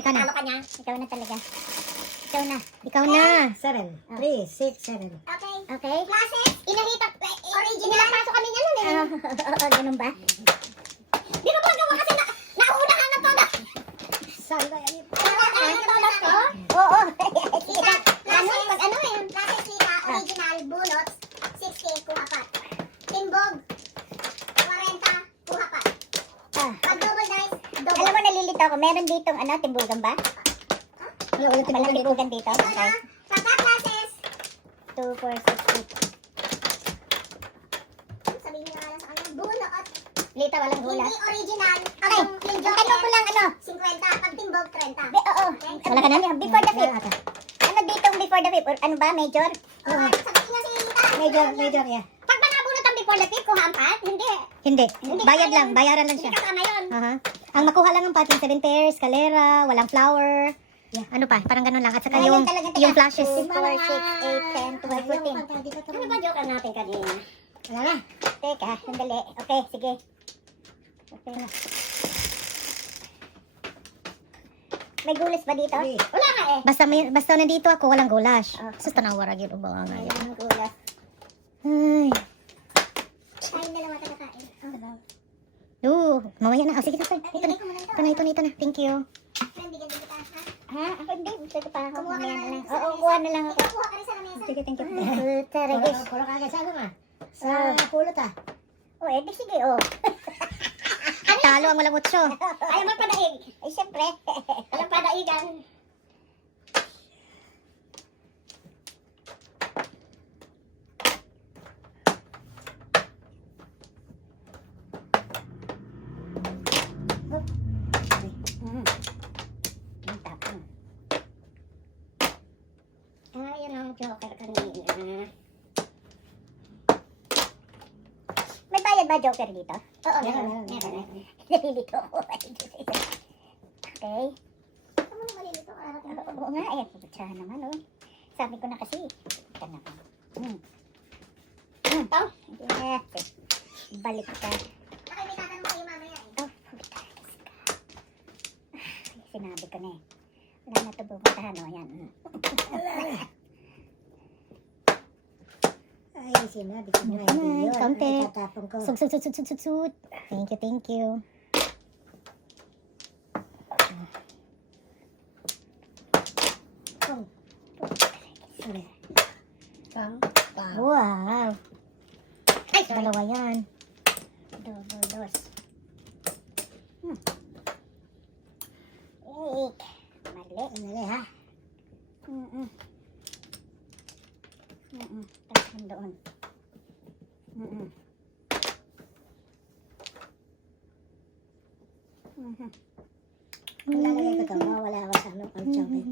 Ikaw na. Talo ka niya. Ikaw na talaga. Ikaw na. Ikaw na. 7, 3, 6, 7. Okay. Okay. Classes, inahitap, original. Pasok kami niyan nun eh. Ganun ba? Di ba gawa kasi nauna ka ng todo. Saan ba yan? Nauna ka ng todo ko? Oo. Kita, classes, pag ano eh. Classes, kita, original, bulots, 60, kuha pa. Timbog, 40, kuha pa. Pag double dice, double. Alam mo, nalilito ako. Meron ditong timbugan ba? Yung ulit Walang timbugan dito. Ito Okay. na, pagka classes, 2, 4, 6, 8. sabihin nyo na lang sa kanya, bulot, Lita, walang hindi gulat. original. Okay. Yung Ang joker, tanong ko lang, 50, pag timbog, 30. Oo. Wala ka na? Before the fifth. Ano ditong before the fifth? Or ano ba? Major? Sabihin niya si Lita. Major, yeah. Pag ba nabulot ang before the fifth, kuha ang pat? Hindi. Hindi. Hindi Bayad kaya lang. yun. Bayaran lang Hindi siya. kasama yun. Aha. Ang makuha lang ng pating 7 pairs, kalera, walang flower. Yeah. Ano pa? Parang ganun lang. At saka Ayun yung, talaga, yung teka. flashes. 2, 4, 4, 6, 8, 10, 12, 14. Ano ba joker natin kanina? Wala na. Teka, sandali. Okay, sige. Okay na. May gulis ba dito? Three. Wala ka eh. Basta nandito ako, walang gulash. Sus, tanawarag yun. Ubawa nga yun. Ang gulas. Ay. Tayong dalawa talaga eh. Mamaya na. Sige, ito. Ito na. Ito na. Thank you. Friend, bigyan din kita. Ha? Ha? Ako hindi. Gusto ko pa ako. Kumuha ka Mamaya na na lang. lang. Oo, kuha na lang ako. Ikaw kuha ka rin sa lamesa. Sige, thank you. Puro Taragis. kagad sa ano nga? Sa pulot ah. Oh, edi sige, oh. Talo ang walang utso. Ayaw magpadaig. Ay, syempre. Walang padaigan. Ang tapang. Yun ang joker kanina. May bayad ba joker dito? Oo, Meron. Nalilito ako. Okay. Saan mo na malilito? Oo nga eh. Puputsahan naman, oh. Sabi ko na kasi. Ito na ko. Ito? Yes. Balik ka. Baka may tatanong kayo mamaya eh. Oh, putakas ka. Sinabi ko na eh. Wala na ito pupuntahan, oh. Yan. Ay, sinabi ko nga hindi yun. Kaunti. Ay, tatapon ko. Sud. Thank you. Sige. Pang. Wow. Ay, sorry. Dalawa yan. Dos. Mali. Andali ha. Tapos doon. Ang lalagay ko ito, mawala ako sa ano, old chow eh.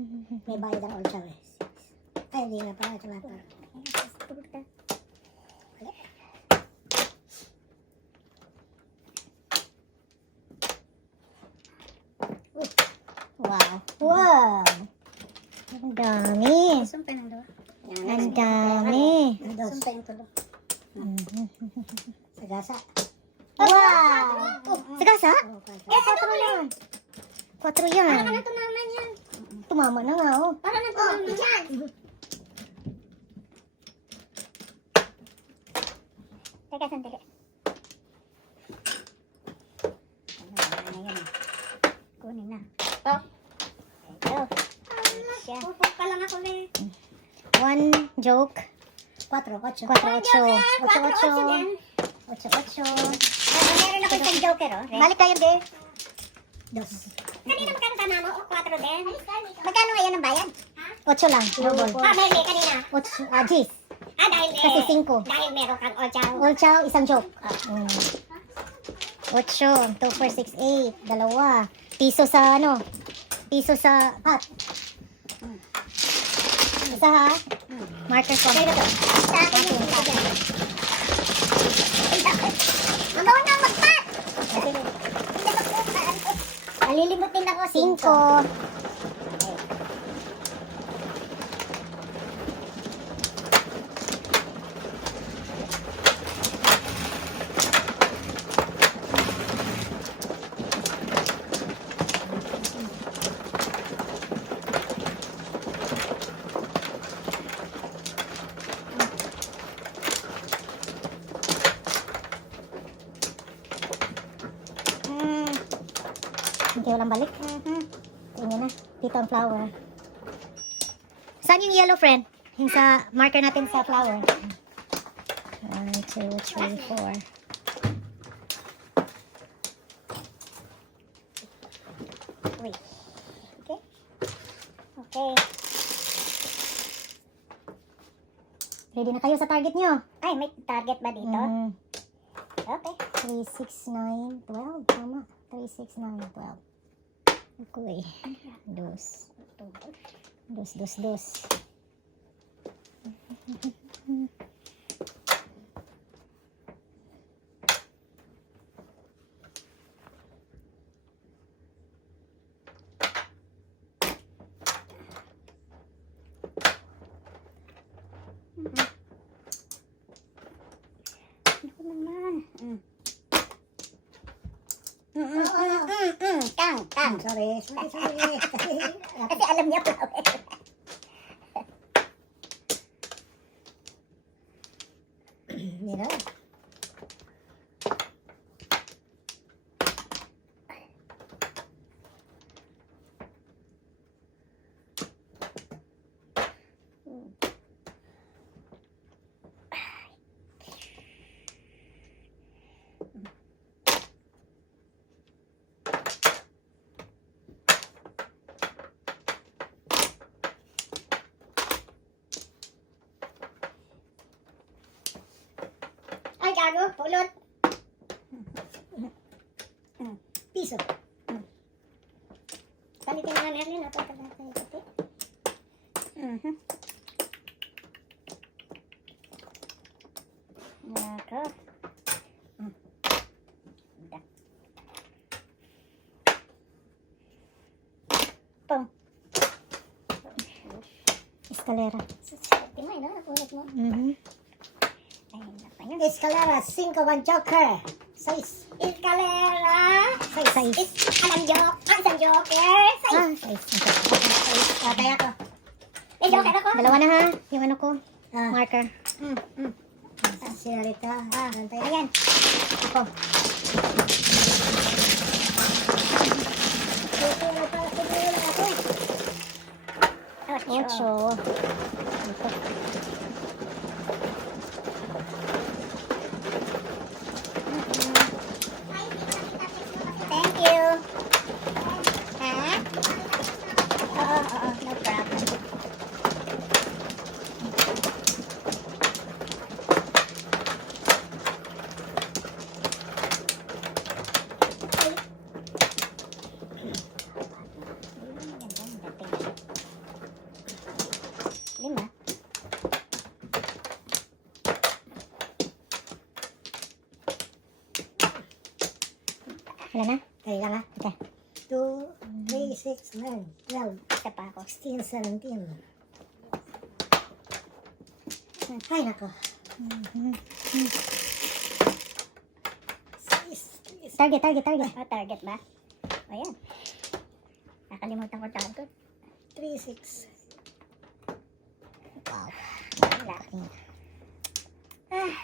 May bayad ang old chow eh. Ay, hindi nga pala, ito lang. Wow. Ang dami. Sumpay ng doon. Ang dami. Ano daw? Sumpay yung tulo. Sa gasa. Wow. Sagasa? Oh, kaya. Quatro yan. Quatro yan. Parang na tumaman yan. Tumama na nga, oh. Parang na tumaman yan. Teka, sandali. Wala na yan. Kunin na. Ito. Ito. Siya. Pupok ka lang ako eh. 1 joke. 4, 8. 4, 8. 4, 8 din. 8. Meron ako isang joker oh. Balik tayo, de. Dos. Kanina magkano tama mo? O 4 din? Magkano ngayon ang bayad? 8 lang. Double. May kanina. 8. Gis. Dahil Kasi 5. Dahil meron kang ochaw. All chow, isang joke. 8. 2, 4, 6, 8. Dalawa. Piso sa ano? Piso sa pot. Isa ha? Marker ko. Sa akin yung isa dyan. Magawa na magpat! Nalilimot din ako. 5. walang balik. Tingnan na. Dito ang flower. Saan yung yellow, friend? Yung sa marker natin sa flower. 1, 2, 3, 4. Wait. Okay? Okay. Ready na kayo sa target nyo? Ay, may target ba dito? Okay. 3, 6, 9, 12. Tama. 3, 6, 9, 12. Okay. Dos. Dos, dos, dos. Ako naman. Kang. Sorry. Kasi alam niya flower. You know? Ay, gago. Pulot. Piso. Palitin na namin yun. Apa ka natin ito? Nako. Pong. Escalera. Pinay na. Napunit mo. Ay, napanyan. Escalera, 5, 1 joker. 6. Escalera. 6. Isang joker. Ah, Kaya ko. May joker ako. dalawa na ha. Yung ano ko. Ah, Marker. si Rita. Bantay. Ayan. Ako. Ocho. 8. Ito. Thank you. Ha? Oo, no problem. Lima. Wala na? Kaya ka na. Okay. 2, 3, 6, 9, 12, Isa pa ako. 16, 17. Ay, nako. 6, Target. Target ba? Ayan. Nakalimutan ko target. 3, 6. Wow. Wala.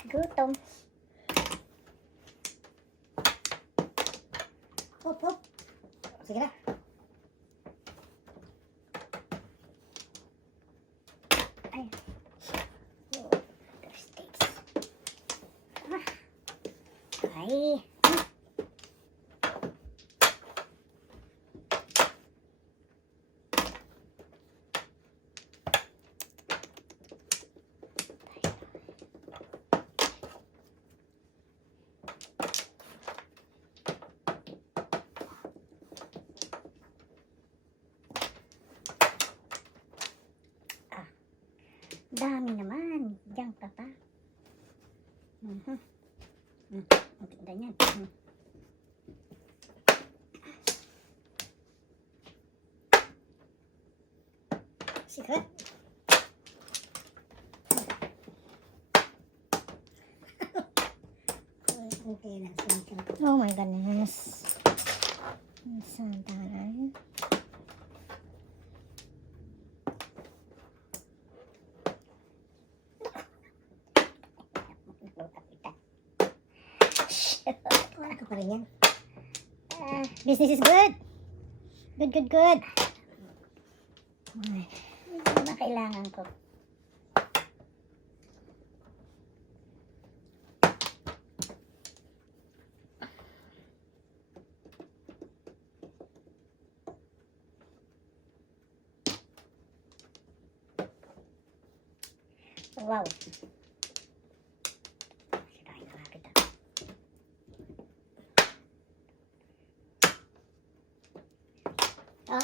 Gutom. Hop, hop. Sige na. Ay. Steaks. Ay. Dami naman. Diyan ka pa. Ganyan. Secret. Okay lang. Oh my goodness. Santahan. Wala ka pa rin yan. Business is good. Good, good, good. Ay, Ano ba kailangan ko? Wow. Sirain na nga kita. Oh.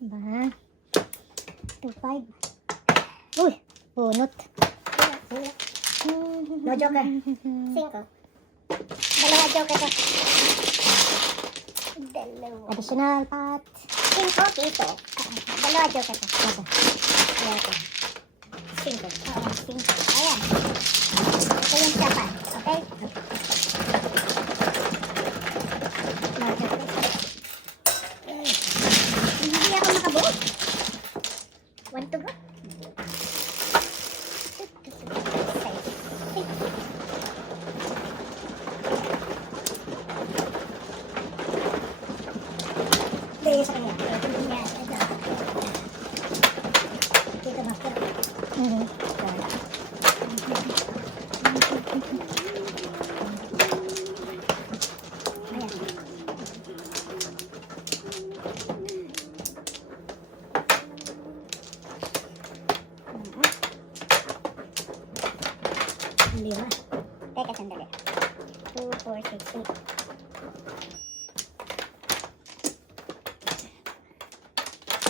ba? 2-5. Uy, bunot. No joker. 5. Dalawa joker ko. Dalawa. Additional pot. 5 dito. Dalawa joker ko. Ito. Joker. 5. Oo, 5. Ayan. Ito yung sapat. Okay? No joker. Hindi ako makabuo. 1 to go. Bigay sa kanya. Yan. Ito. Dito master. Mhm. Ayan. Lima. Teka, sandali. 2, 4, 6, 8.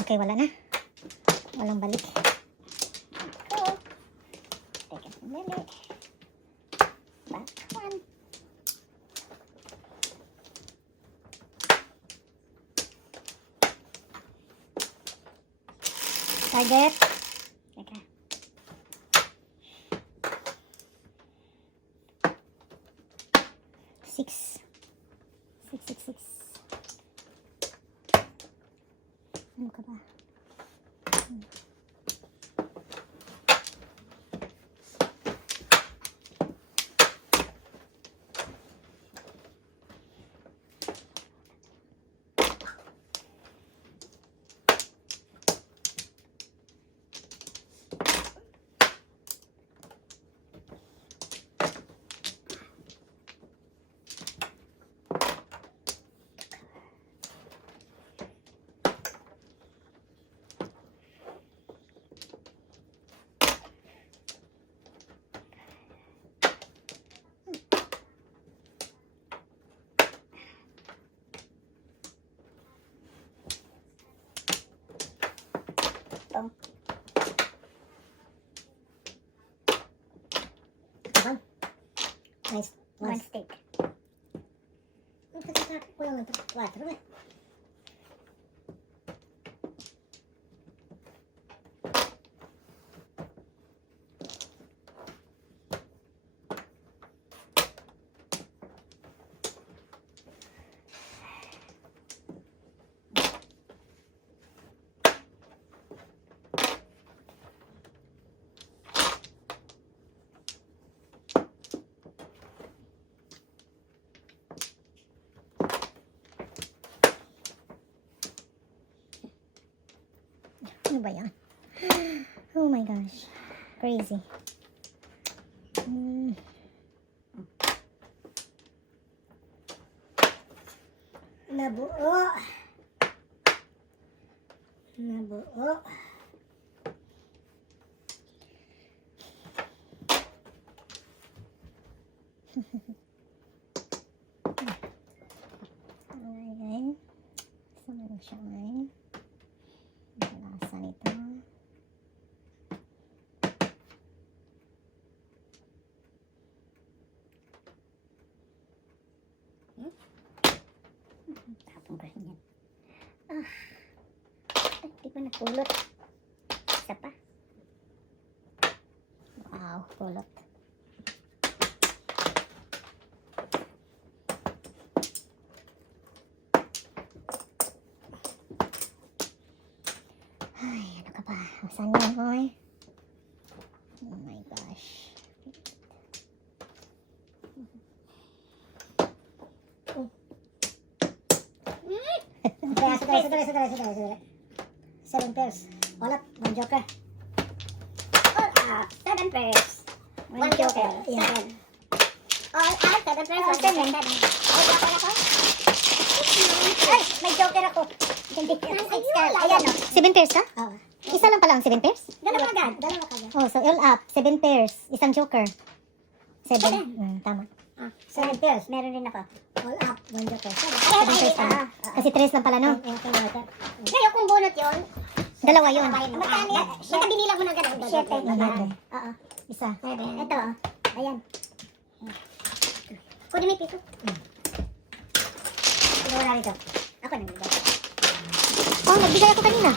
Okay, wala na. Walang balik. Go. Teka, sandali. Back 1. Target. Teka. Six. 6, 6, 6. Ano ka ba? Tong. One. Nice. One One. stick. Kulang ito. 4 eh. Ano ba yan? Oh my gosh. Crazy. Nabuo. Nabuo. Ayan. Sama na siya ngayon. Ang lasa nito. Tapong ko yan. Ay, di pa napulot. Isa pa. Wow, kulot. Ay, ano ka ba? Saan yan, oy? Oh my gosh. Sandali. 7 pairs. All up, 1 joker. All out, 7 pairs. 1 joker. Yeah. 7. All out, 7 pairs. 1 joker. 7. May joker ako? Ay, may joker ako. Hindi. Ayan o. 7 pairs ka? Oo. Isa lang pala ang 7 pairs? Dalawa agad. Dalawa ka dyan. Oh, so all up, 7 pairs. Isang joker. 7. Seven. Tama. 7 pairs. Meron din ako. All up, 1 joker. 7. 7 pairs pala. Kasi 3 lang pala, no? Ngayon kung bunot yun, Dalawa yun. magkano yan? Basta binilang mo ng ganun. 7. Oo. Isa. Ito. Ayan. Kunin mo yung piso. Sino wala rito? Ako nagbigay. Oh, nagbigay ako kanina.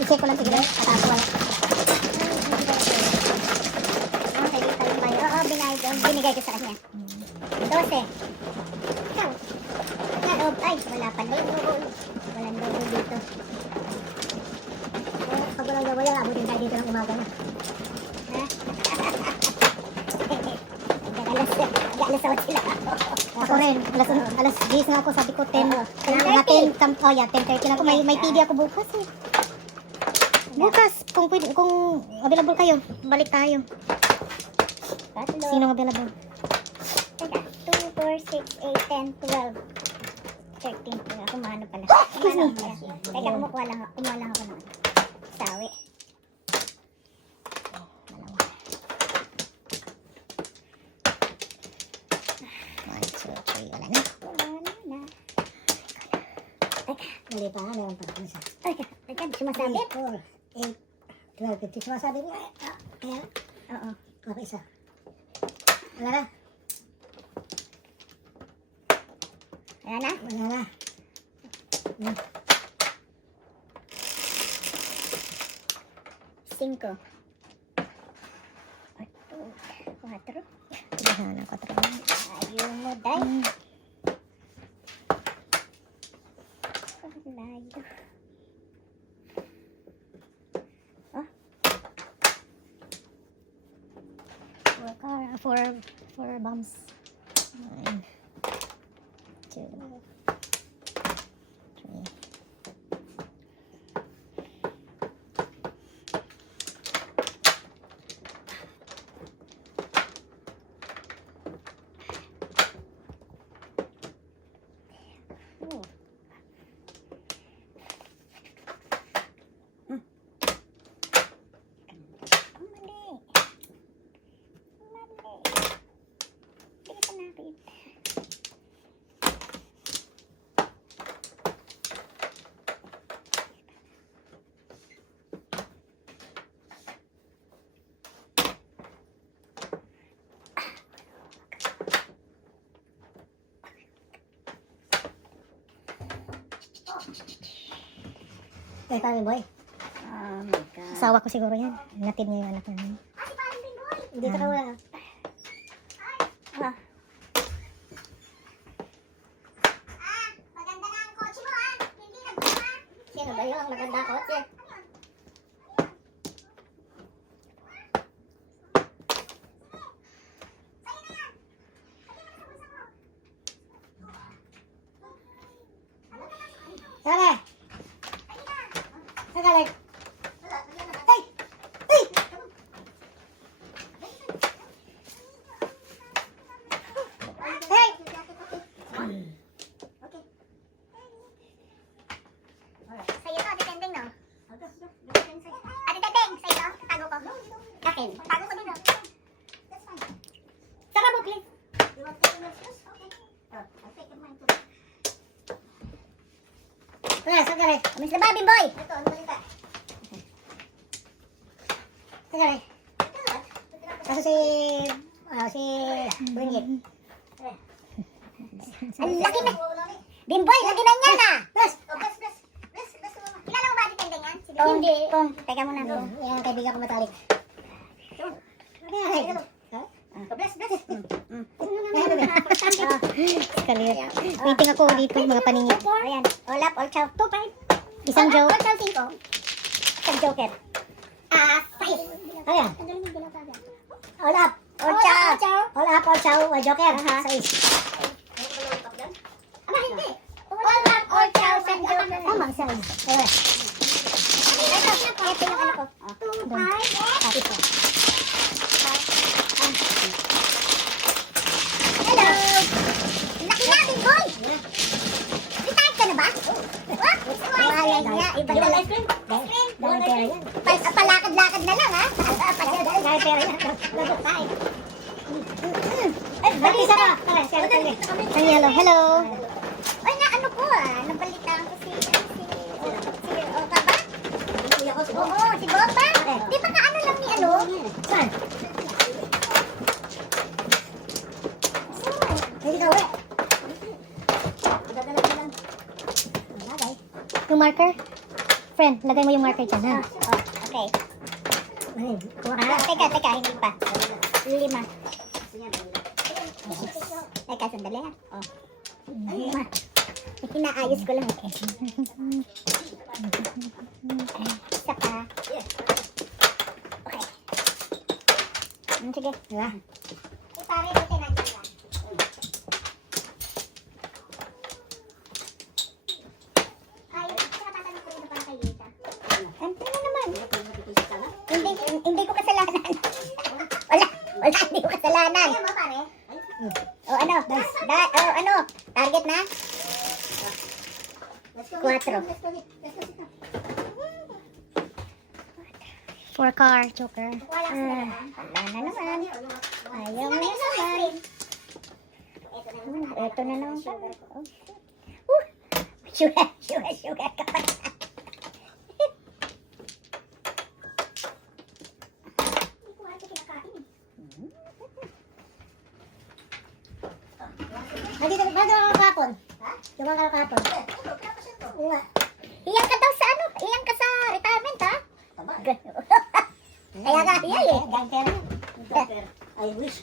I-check ko lang siguro. At ako wala. Okay, dito yung bayo. Oo, binigay ko sa kanya. 12. Ikaw. Ay, wala pa doon. Walang doon dito. Pag walang gawa yan, abutin tayo dito ng umaga na. Ha? Alas 8 sila. Ako rin. Alas 10 nga ako. Sabi ko 10. Mga 10. Oh yeah, 10:30 lang. May TV ako bukas eh. Bukas. Kung pwede, kung available kayo, balik tayo. Tatlo. Sino available? Teka, 2, 4, 6, 8, 10, 12, 13. Teka, kumano pala. Excuse me. Teka, kumuha lang ako ng sawi. One, two, three. Wala na. Wala na. Mali pa, meron pa. Isa. Teka, sumasabi. 4, 8, 12, 15. Sumasabi niya. Kaya, Oo. okay, isa. Wala na. Wala na? Wala na. 5. 4. Bahala ko ito. Ayaw mo, day. Layo. Four bombs. 1, 2, 3. Mali. Hindi ko nakita. Eh, kami boy. Oh my God. Asawa ko siguro yan. Natid niya yung anak namin. Si parang Bimboy. Dito ka wala. Maganda na ang kotse mo, ah. Hindi nagbuka. Sino ba yun? Maganda ang kotse. Saka! Saka like. Hey! Hey! Hey! Sa'yo to, Ate Tendeng, no? Ate Tendeng, sa'yo to. Tago ko. Akin. Tago ko din, no? Saka mo, please. Saka like. Mr. Bobby Boy. Saka like. Kaso si Bringit. Ang laki na. Bimboy, laki na niya na. Plus! Kilala mo ba Ate Tendeng yan? Hindi. Teka muna. Yan ang kaibigan ko matalik. Kalir. Waiting ako dito mga paningin. Ayan. All up, all chow. 2-5. Isang joke. All chow 5. Isang joker. 5. Ayan. All up, all All chow. up, all chow. All up, all chow. Joker. Aha. 6. Aba, hindi. All up, all chow, San Joker. Tama, 6. Ayun. Ito yung ano ko. 2, 5, Tapos po. Hello! Laki natin, boy! Retired ka na ba? What? Wala niya. Iba Di ba na ice cream? Dahil pera yan. Palakad-lakad na lang, ha? Dahil pera yan. Retired. Balik isa ka. Ang yellow. Hello. Ay, na ano po, nabalitaan ko si Oka ba? Oo, si Boba. Di ba ano lang ni ano? Saan? Hindi ka uwi. Dadala ka lang. Bagay. Yung marker? Friend, lagay mo yung marker dyan, ha? Okay. Ayun. Kuha ka. Teka, hindi pa. 5. Teka, sandali ha. Lima. Inaayos ko lang. Isa pa. Okay. Sige. Diba? Pare, ito nandiyan ba? Ay, tinatanong ko rin para kay Lisa. Ano naman? Hindi ko kasalanan. Wala, hindi ko kasalanan. Ayaw mo, pare? O ano? Ano? Target na? 4. 4 car, joker. Wala na naman. Ayaw mo na naman. Ito na naman. Sugar ka pa. Nandito, bago ako kahapon. Yung mga kahapon. Iyan ka daw sa ano? Iyan ka sa retirement, ha? Kaya nga, iyan eh. Gangster. I wish.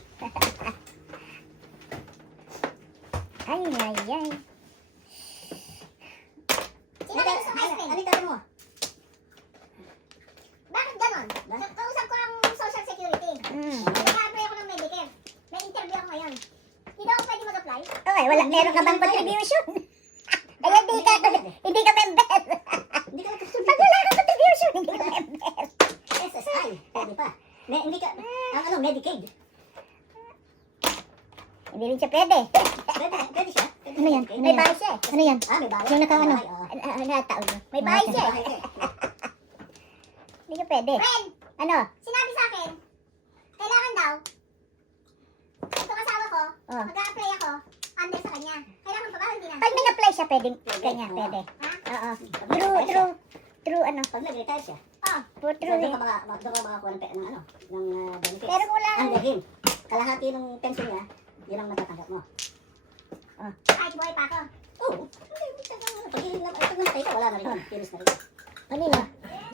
Ay. Sino ba gusto ice cream? Ano mo? Bakit ganon? Kausap ko ang social security. Nag-apply ako ng Medicare. May interview ako ngayon. Hindi daw ako pwede mag-apply? Okay, wala. Meron ka bang contribution? Kaya hindi ka member. Hindi ka Pag wala kang contribution, hindi ka member. SSI. Pwede pa. Hindi ka, ang ano, Medicaid. Hindi rin siya pwede. Pwede siya. Ano yan? May bahay siya eh. Ano yan? May bahay. Yung naka-ano? Nataon mo. May bahay siya eh. Hindi ka pwede. Friend! Ano? Sinabi sa akin, kailangan daw, itong asawa ko, mag-a-apply ako, under sa kanya. Kailangan pa ba? Hindi na. Pag nag-apply siya, pwedeng kanya, pwede. Ha? Oo. True, ano? Pag nag-retire siya, True doon eh. ka makakuha ng ano, ng benefits. Pero wala. Under him. Kalahati ng pension niya, yun ang matatanggap mo. Kahit buhay pa ako. Oo. Pag namatay ka, wala na rin yun. Finish na rin. Kanina.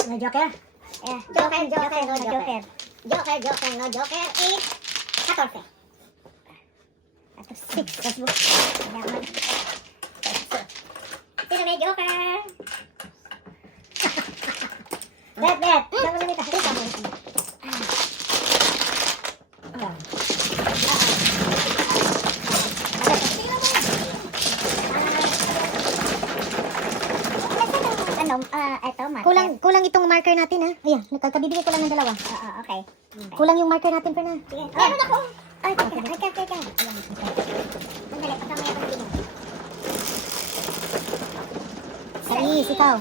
May joker? Yeah. Joker, no joker. Joker, no joker. 8, 14. Ito, 6. Facebook. Sino may joker? Bet. Dapat na nita. Kita mo. Ito, Mark. Kulang itong marker natin, ha? Ayan, nakabibigay ko lang ng 2. Okay. Kulang yung marker natin, Ferna. Sige. Meron ako. Ay, teka. Sandali, pakamaya ko din. Aris, ikaw.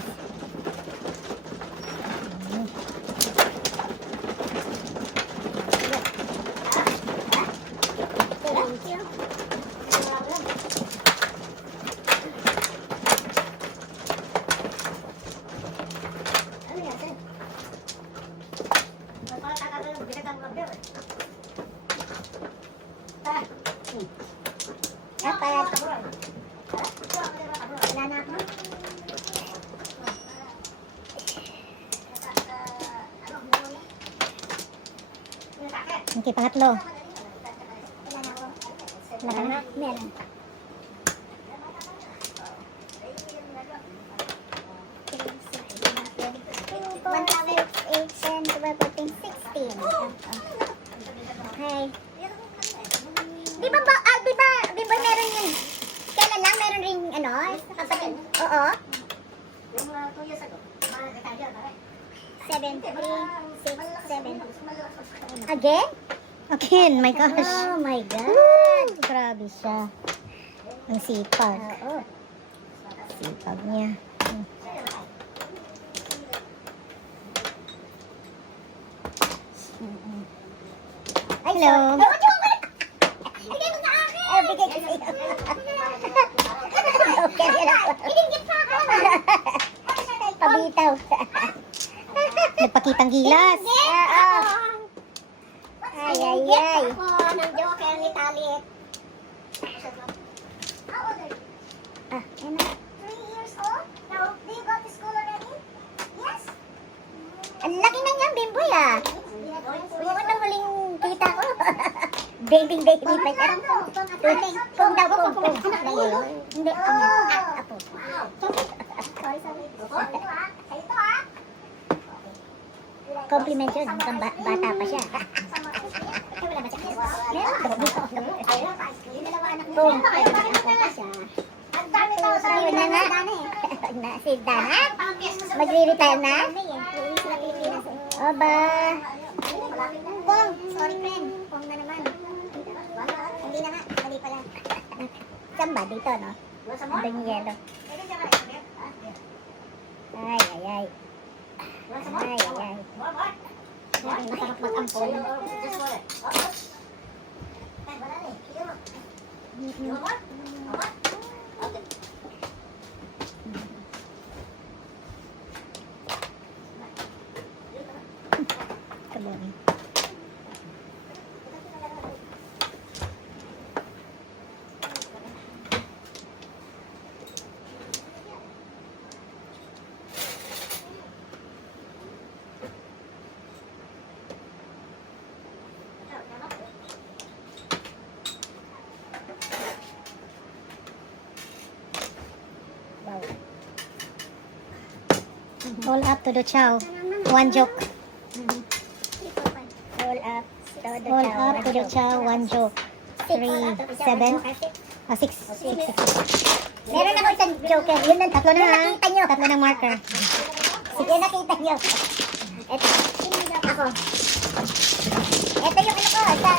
Dapat. Wala na ako. Okay, pangatlo. Ilan ako? Wala ka na? Meron. 16. Okay. Di ba meron yun? Kailan lang meron ring ano? Kapatid? Oo. Yung 2 years ago, retire na rin. 7, 3, 6, 7. Again? Again, my gosh. Oh my God. Woo! Grabe siya. Ang sipag. Oo. Sipag niya. Hello. Bigay mo sa akin! Bigay ko sa'yo. Okay, Binigyan sa akin. Pabitaw. Nagpakitang gilas. Oo. Ay, ay, ay. Ako ng Joker ni Talit. How old are you? Yan na. 3 years old? Now, do you go to school already? Yes? Ang laki na niya, Bimboy ah. Buwan ng huling kita ko. Baby pa siya. Pong daw, pong. Hindi, apo. Sorry. Sa'yo to ha? Compliment yun, mukhang bata pa siya. Wala ba siya? Meron. Yung dalawa anak niya. Pong. Ang dami tao sa Ayun na nga. Dana eh. Si Dana? Magre-retire na? Uuwi sila Pilipinas eh. Aba. Pong, sorry friend. Pong na naman. Hindi na nga, mali pala. Saan ba? Dito, no? Ang yung yelo. Ay, ay, ay. Ay, ay, ay. Masarap mag-ampon. Kabon. Wow. All up to the chow. One joke. Roll up. All up to the chow. One joke. 3, 7, 6. Meron ako isang joker. Yun lang. Tatlo na Yun ha. nakita nyo. Tatlo ng marker. Yun nakita nyo. Ito. Ako. Ito yung ano ko. Sa...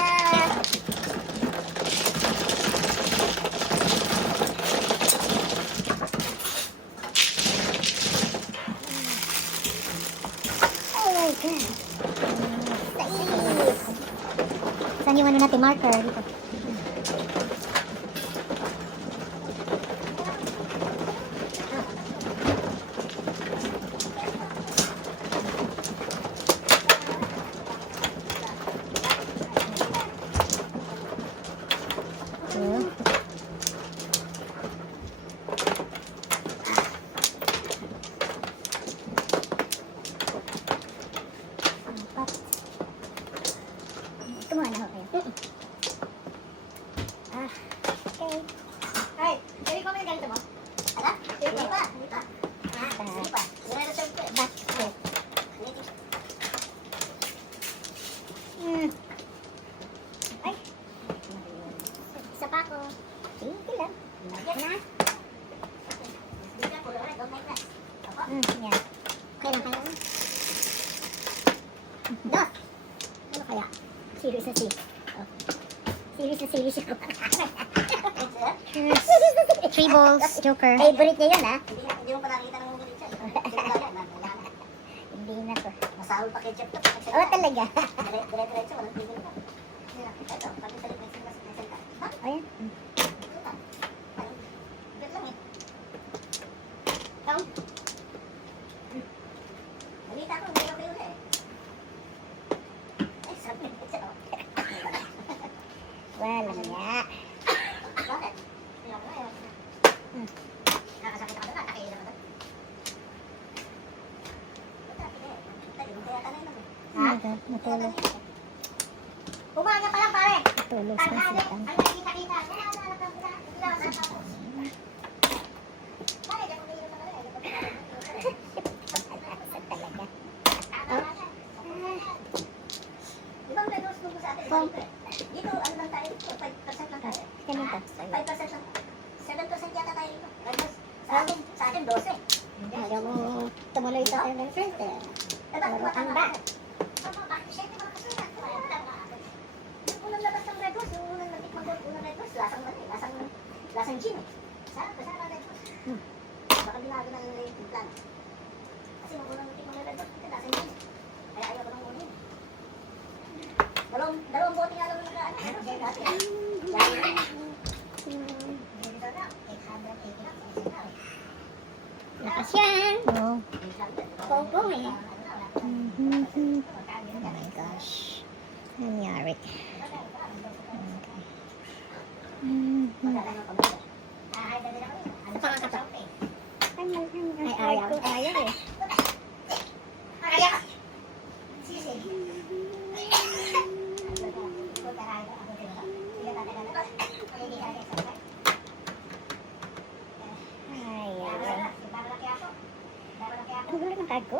Oh my God. Sa ilis. Saan yung ano natin marker? Dito. Ito. Kumuha na ako kayo. Okay. Ay, hindi ko may ganito mo. Ala? Hindi pa. Hindi pa. Nire-reserve ko eh. Basket. Ay. Isa pa ako. Sige lang. Lagyan na. Bigyan ko lang, don't make that. Yan. Kailan ka lang? Dos. Ano kaya? Serious na serious. Oh. Serious na serious ako. Cheers. 3 balls. Joker. Favorite niya yun, ha? Hindi mo pa nakikita ng mga dito. Hindi na to. Masahol pa ketchup to. Oh, talaga. Dire-diretso, walang tigil pa. Ito, pati sa likod ng salita. Ha? Ayan. Good lang eh. Ikaw? Balita ko, hindi ako uli eh. Ay, sabi ko siya. Wala nga. Bakit? Hindi ako ngayon. Nakasakit ako doon, nakakailan ako doon. Ba't nakakita eh? Tayo, kaya tanay naman. Oh my God, natulog. Umaga pa lang, pare. Tulog sa Tanghali. sitan. Ang nakikita-kita. Talaga. Di ba may rules mo sa atin? Kung- Dito, ano lang tayo? 5% lang tayo. Ganito. 5% lang. 7% yata tayo dito. Sa atin 12. Ayaw mo tumuloy sa 7%. Puro tanda. Yung unang labas ng Red Horse, yung unang natikman ko, unang Red Horse, lasang gin eh. Sarap Red Horse. Baka binago na nila yung plan. Kasi yung unang natikman ng Red Horse, lasang gin. Kaya ayaw ko nang unin. Dalawang bote nga lang naka-ano. Dati. Lakas yan. Oo. Pongpong eh. Oh my gosh. Nangyari. Ay, ayaw eh. Ay, ay. Ang gulo ng card ko.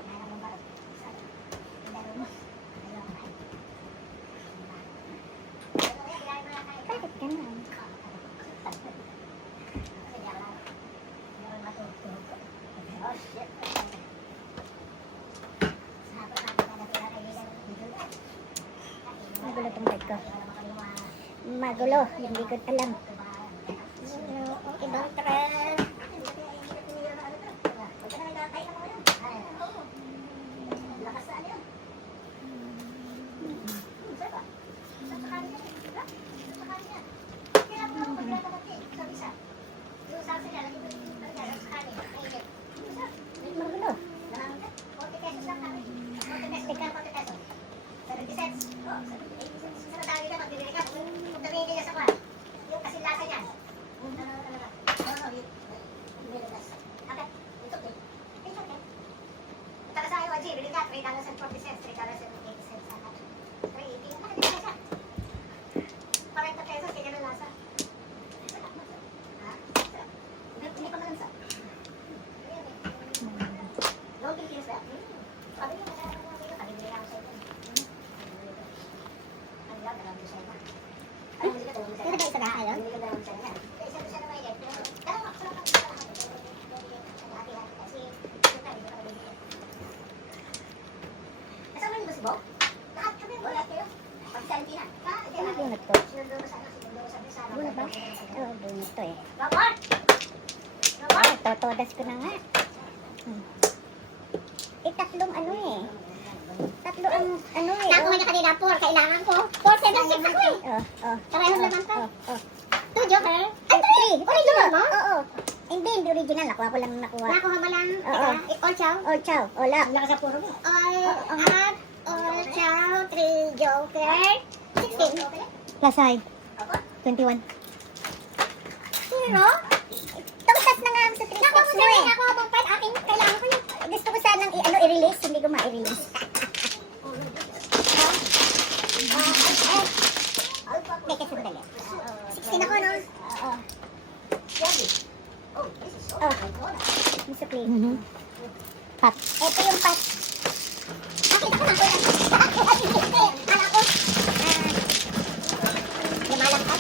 Bakit ganun? Magulo tong card ko. Magulo. Hindi ko alam. Ibang trend. Magulo. Pero ba isa na kayo? Ano bunot to? Bunot ba? Oo, bunot to eh. Ay, totodas ko na nga. Tatlong ano eh. Tatlo ang ano eh. Nakuha niya kanina 4, kailangan ko. 4, 7, 6 ako eh. Oh. Parehong naman pa. Oh. 2 joker. Ay, 3. Original mo? Oo. Hindi original. Nakuha ko lang nakuha. Nakuha mo lang. Oo. All chow? All chow. Ola. Lakas sa puro mo. All chow, 3 joker, 16. Lasay. 21. Pero, Tumatas na nga ako sa 3 nakuha steps mo mo eh. nakuha mo pa. Aking kailangan ko yun. Gusto ko sanang i-release. Hindi ko ma-release. Teka, sandali. 16 ako, no? Oo. Oh. Miss Clean. Mhm. Pat. Ito yung pat. Akin ako nakuha. Kala ko, Lumalangkat.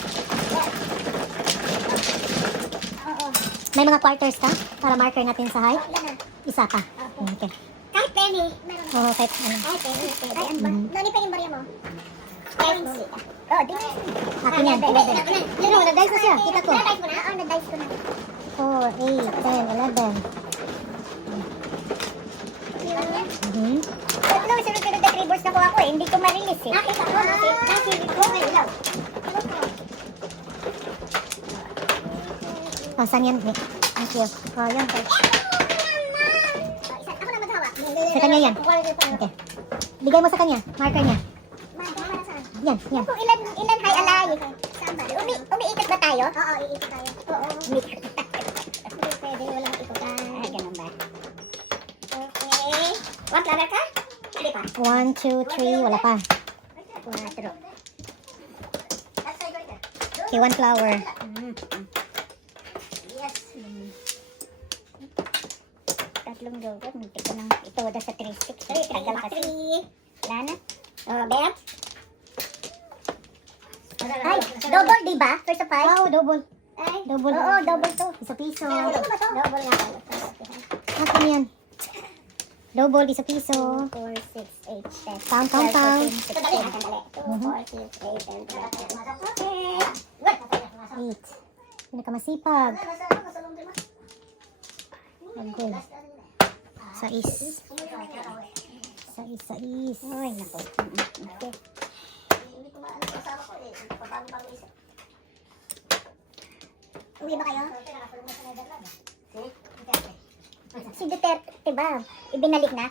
Oo. May mga quarters ka para marker natin sa height? yan na. Isa pa. Okay. Kahit penny, meron. Oo, kahit ano. Kahit penny. Ay, ano ba? Mhm. Nani pa yung barya mo? Coins. Oh, di. Akin yan. Hindi, 11. Lalo, na-dice ko siya. Kita ko. Na-dice mo na? Oo, na-dice ko na. 4, 8, 10, 11. Mhm. Tatlo, sunod-sunod na 3 balls na kuha ko eh. Hindi ko ma-release eh. Nakita ko, nasilip ko, may ilaw. Oh, saan yan? Thank you. Oh, yan. Ako na maghawak. Sa kanya yan. Okay. Bigay mo sa kanya. Marker niya. Para saan? Yan, yan. Kung ilan high alay. Saan ba? Umiikot ba tayo? Oo, iikot tayo. Oo. Umiikot. Hindi pwede, walang ikutan. Ay, ganun ba? Okay. One flower ka? Hindi pa. 1, 2, 3. Wala pa. 4. Okay, 1 flower. Yes. Tatlong yogurt. Muntik ko nang ito daw sa 3 sticks. Tagal kasi. Wala na. Oh, Bea? Ay, double, di ba? First of all. Wow, double. Ay, Double. Oo, double to. Piso-piso. Double nga. Akin yan. Double, piso-piso. 2, 4, 6, 8, 10. Pound, pound, pound. Ito dali, dali. 2, 4, 6, 8, 10. Good. 8. Pinakamasipag. Agol. 6. 6. Ay, nako. Okay. Uwi ba kayo? Si Duterte ba? Ibinalik na?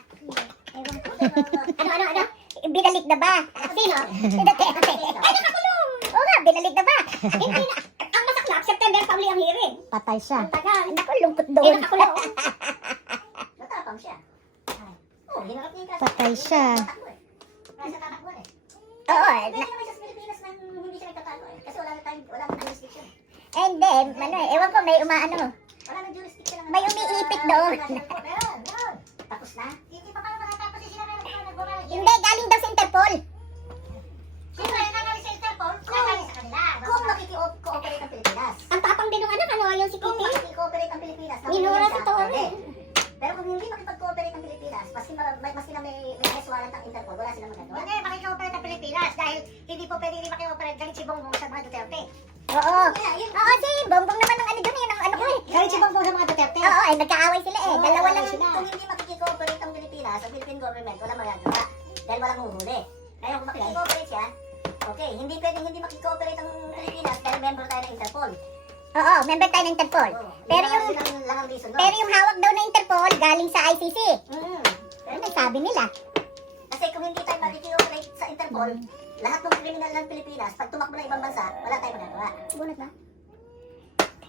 Ano? Ibinalik na ba? Sino? Si Duterte. Ay, nakakulong! Oo nga, binalik na ba? Hindi na. Ang masaklap, September pa uli ang hearing. Patay siya. Ang tagal. Naku, lungkot doon. Nakakulong. Natapang siya. Oh, hinarap niya yung kaso. Patay siya. Nasa tatakbo eh. Oo, Pwede naman siya sa Pilipinas nang hindi siya nagtatago eh. Kasi wala nang jurisdiction. hindi, ewan ko, may umaano. Wala nang jurisdiction. May umiipit doon. Meron. Tapos na? Hindi pa kayo makatapos yung sinabi na nagbumalag. Hindi, galing daw sa Interpol. Sino yung nangyari sa Interpol? Nangyari sa kanila. Kung makiki-cooperate ang Pilipinas. Ang tapang din ng anak, ano, yung si Kung Kitty. makiki-cooperate ang Pilipinas. Minura si Torre. Pero kung hindi makipag-cooperate ang Pilipinas, maski na may arrest warrant ang Interpol, wala silang magagawa. Hindi, makikooperate ang Pilipinas dahil hindi po pwede hindi makikooperate galit si Bongbong sa mga Duterte. Oo. Oo, si Bongbong naman ang ano doon, yun ang ano ko eh. Galit si Bongbong sa mga Duterte. Oo, ay nagkaaway sila eh. Dalawa lang sila. Kung hindi makikooperate ang Pilipinas, ang Philippine government, wala magagawa. Dahil walang huhuli. Kaya kung makikooperate siya, okay, hindi pwedeng hindi makikooperate ang Pilipinas dahil member tayo ng Interpol. Oo, member tayo ng Interpol. Pero lang ang reason, no? pero yung hawak daw ng Interpol galing sa ICC. Pero Ano sabi nila? kasi kung hindi tayo makikooperate sa Interpol, lahat ng kriminal ng Pilipinas, pag tumakbo ng ibang bansa, wala tayong magagawa. Bunot ba?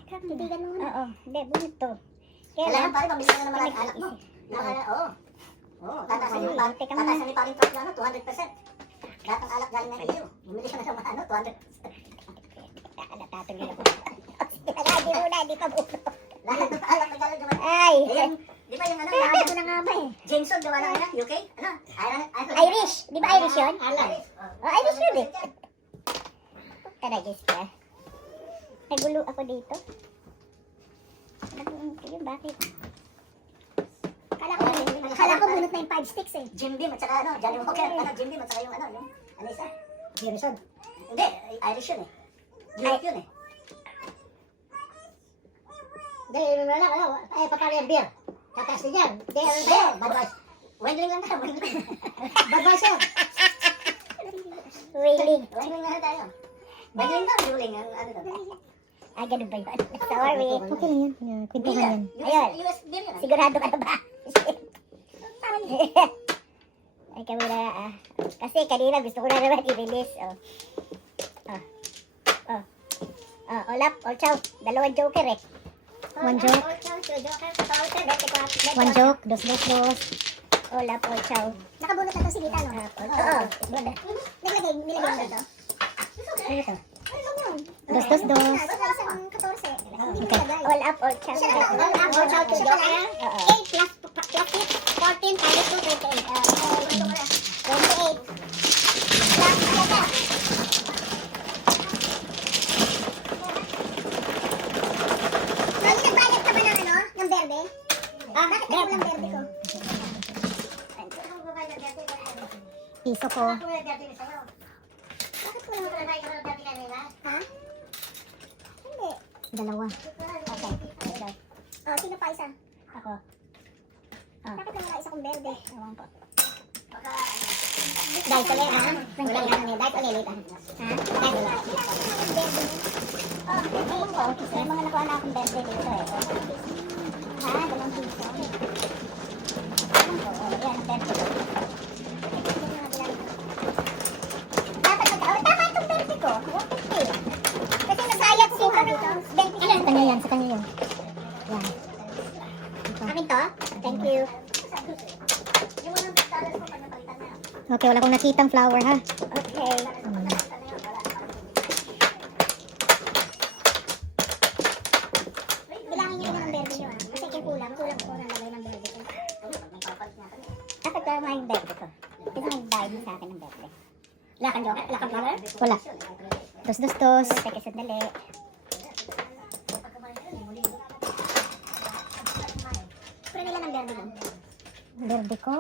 Titigan mo muna. Oo, hindi, bunot to. Kailangan pa rin, mamili ka na ng mga anak mo. Oo. Oo, tatasan ni paring truck na 200%. Lahat ng alak galing ng EU. Bumili ka na ng mga 200%. Tatatuloy ako. Hindi muna, hindi pa bunot. Lahat ng alak na galing naman. Ay, Di ba yung ano? sabi ko na nga ba eh. Jameson, gawa ng ano? UK? Ano? Irish. Di ba Irish yun? Ireland. Oh, Irish yun eh. Tara, Jessica. Nagulo ako dito. Kayo, bakit? Kala ko bunot na yung 5 sticks eh. Jim Beam at saka ano? Johnny Walker. Ano? Jim Beam at saka yung ano? Yung ano isa? Jameson. Hindi, Irish yun eh. Europe yun eh. Hindi, wala, ay, papari ang beer. Tataas din yan. Hindi, ano Hindi, Budweiser. Wendling lang tayo, Wendling. Budweiser. Wailing. Wendling lang tayo. Wendling daw, Yuling. Ano daw? Ah, ganun ba yun? Sorry. Okay lang yan. Yeah, kwentuhan yan. Ayun. US beer yun. Sigurado ka na ba? Ay, kami na ah. Kasi kanina gusto ko na naman i-release. Oh. Olap, Olchaw. Dalawang joker eh. One joke. One joke. Dos. Olap, Olchaw. Nakabunot na to si Gita, no? Oo. Nilagay mo dito. Ano ito? Dos. Dos. Isang 14. Hindi mo nilagay. All up, all chow. All up, all chow, two joke. Oo. 8 plus 14 times 2, 28. 28. Lagi nagbayad ka ba ng ano? Ng berde? Bakit ako lang berde ko? Piso ko. Bakit ko lang nagbayad ka ng berde kanina? Ha? Hindi. Dalawa. Okay. Oh, sino pa isa? Ako. Bakit wala isa kong berde? Ewan ko. Dahil sa lera, ha? Wala nga namin. Dahil sa lelita. Ha? Dahil sa lelita. Oh, ewan ko. May mga nakuha na akong birthday dito eh. Ha? Dalawang piso. Ewan ko. Oh, yan, ang birthday ko. Dapat tama itong birthday ko. 150. Kasi nasayat si ano. Sa kanya yan. Sa kanya yan. Yan. Akin to? Thank you. Yung $100 mo, pag napalitan na. Okay, wala akong nakitang flower ha. Okay. kang joker? Wala kang flower? Wala. Dos. Teka, sandali. Pero nila ng verde lang. Verde ko.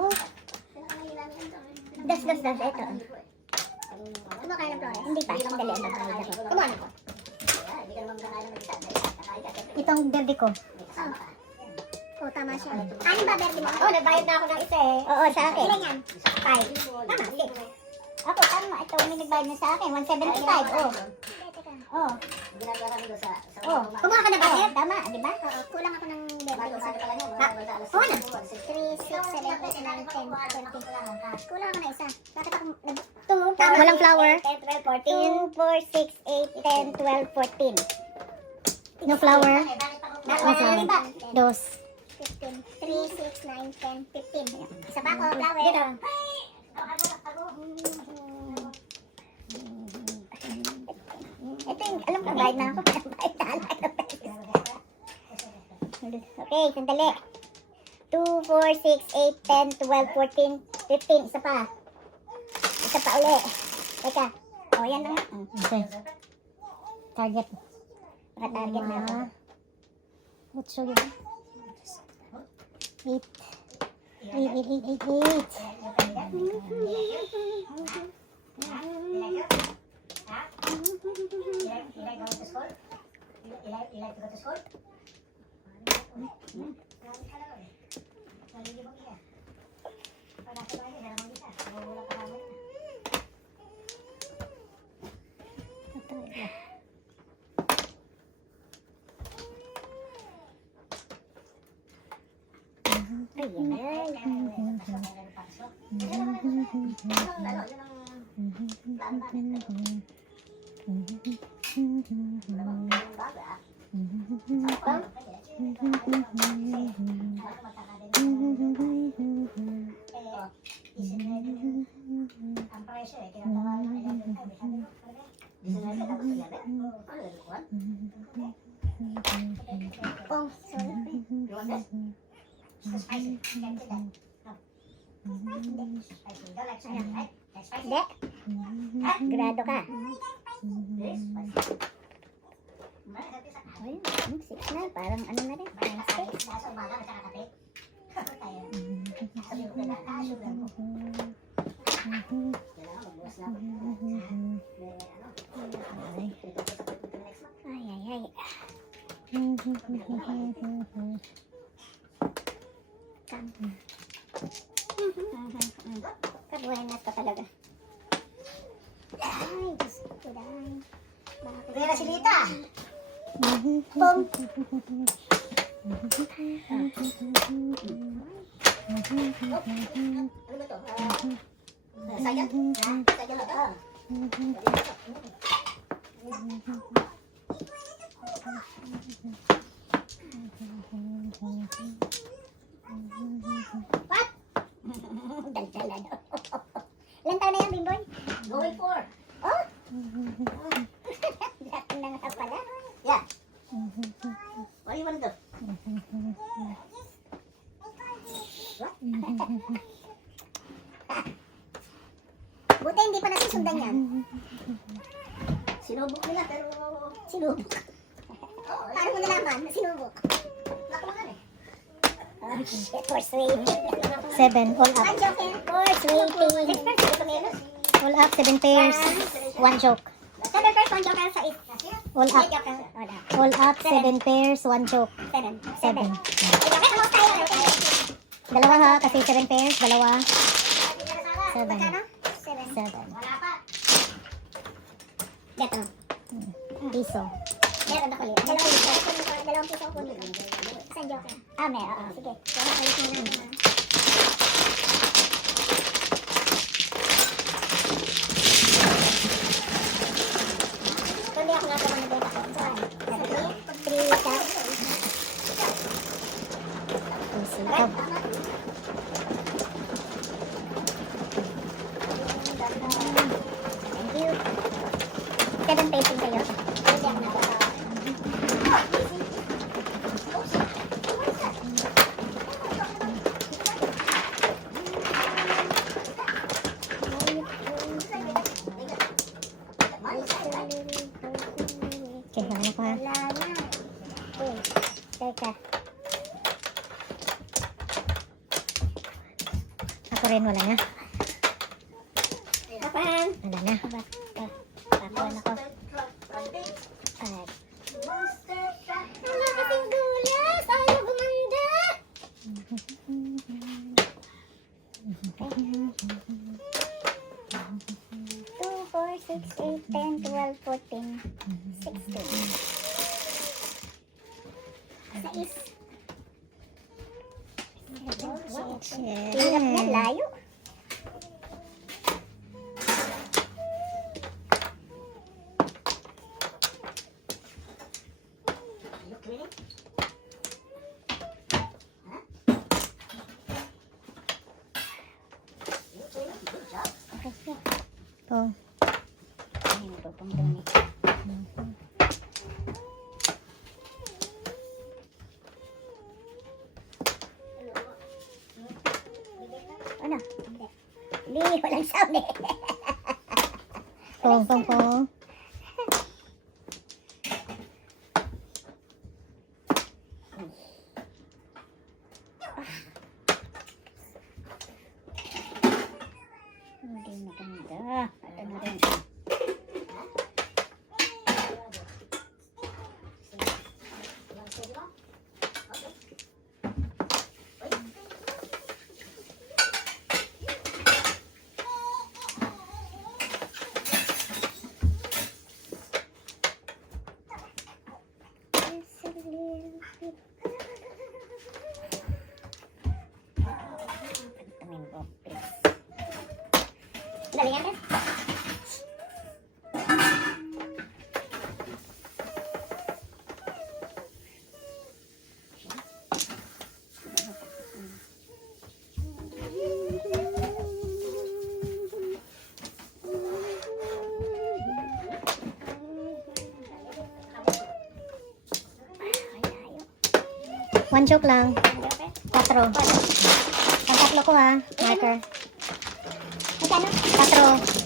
Das. Ito. Kumakain ng flores. Hindi pa. Sandali. Kumano ko? Itong verde ko. Oo, tama siya. Anin ba verde mo? Oh, nagbayad na ako ng isa eh. Oo, sa akin. Ilan yan? 5. Tama, 6. Ako, tama. Ito, may nagbayad na sa akin. 175. Oh. Teka. Oh. Oh. Kumuha ka na ba, Oh, Beb? tama, di ba? Oo, kulang ako ng verde. Oo Oo na. 3, 6, 7, 8, 9, 10, 20. Kulang ako na isa. Bakit ako nag... Tama. Walang flower? 10, 12, 14. 2, 4, 6, 8, 10, 12, 14. No flower. No flower. Diba? Dos. 15. 3, 6, 9, 10, 15. Isa pa ako, flower. Dito. Ito yung, alam ko, bayad na ako. Bayad na lang. Okay, sandali. 2, 4, 6, 8, 10, 12, 14, 15. Isa pa. Isa pa uli. Teka. O, yan na nga. Okay. Target. Naka-target na ako. Let's show you. 8. 8. Oh, sorry. Hindi. Grado ka. Ay, 6 na. Parang ano na rin. Parang 6. Ay. Kabuenas ka talaga. Ay, Diyos ko dahil. Bakit? Vera Silita. Pong. Ano ba to? Sayang? Sayang ito. What? Daldala daw. Ilan taon na yan, Bimboy? Going for. Oh, Laki na nga pala. yeah. What do you want to do? Buti hindi pa nasusundan yan. Sinubok nila pero... Sinubok. Paano mo nalaman na sinubok? Oh shit, for sweet. 7. All up. Ang joker. For sweetie. All up. 7 pairs. 1 joke. 7 first, 1 joker sa 8. All up. Wala. All up. 7 pairs. 1 joke. 7. 7. Joker, ano tayo? Dalawa ha. Kasi 7 pairs. Dalawa. 7. Magkano? 7. 7. Dito. Piso. Meron ako ulit. Dalawang piso ko kunin. Isang joker. Ah, meron. Oo, sige. Kaya kalit mo lang. Kundi ako nasa mga benta ko. So, 3 cups. Sikap. Thank you. 7 pacing kayo. Hindi ako nasa. Okay, hanap ko ha. Wala na. Teka. Ako rin, wala na. Kapang. Wala na. Pakuan ako. Ay. Wala kasing dulas. Ayaw gumanda. 2, 4, 6, 8, 10, 12, 14, 16. 6. Hirap na, layo. Okay. Pong. Ayun po, pang dumi. Ano? Hindi, walang sound eh. Pong, pong, pong. Hindi maganda. Ito na rin. Just a little bit. Pantamin ko, please. Galingan ka? One joke lang. Okay? 4. Ang tatlo ko ha. Marker. Magkano? 4.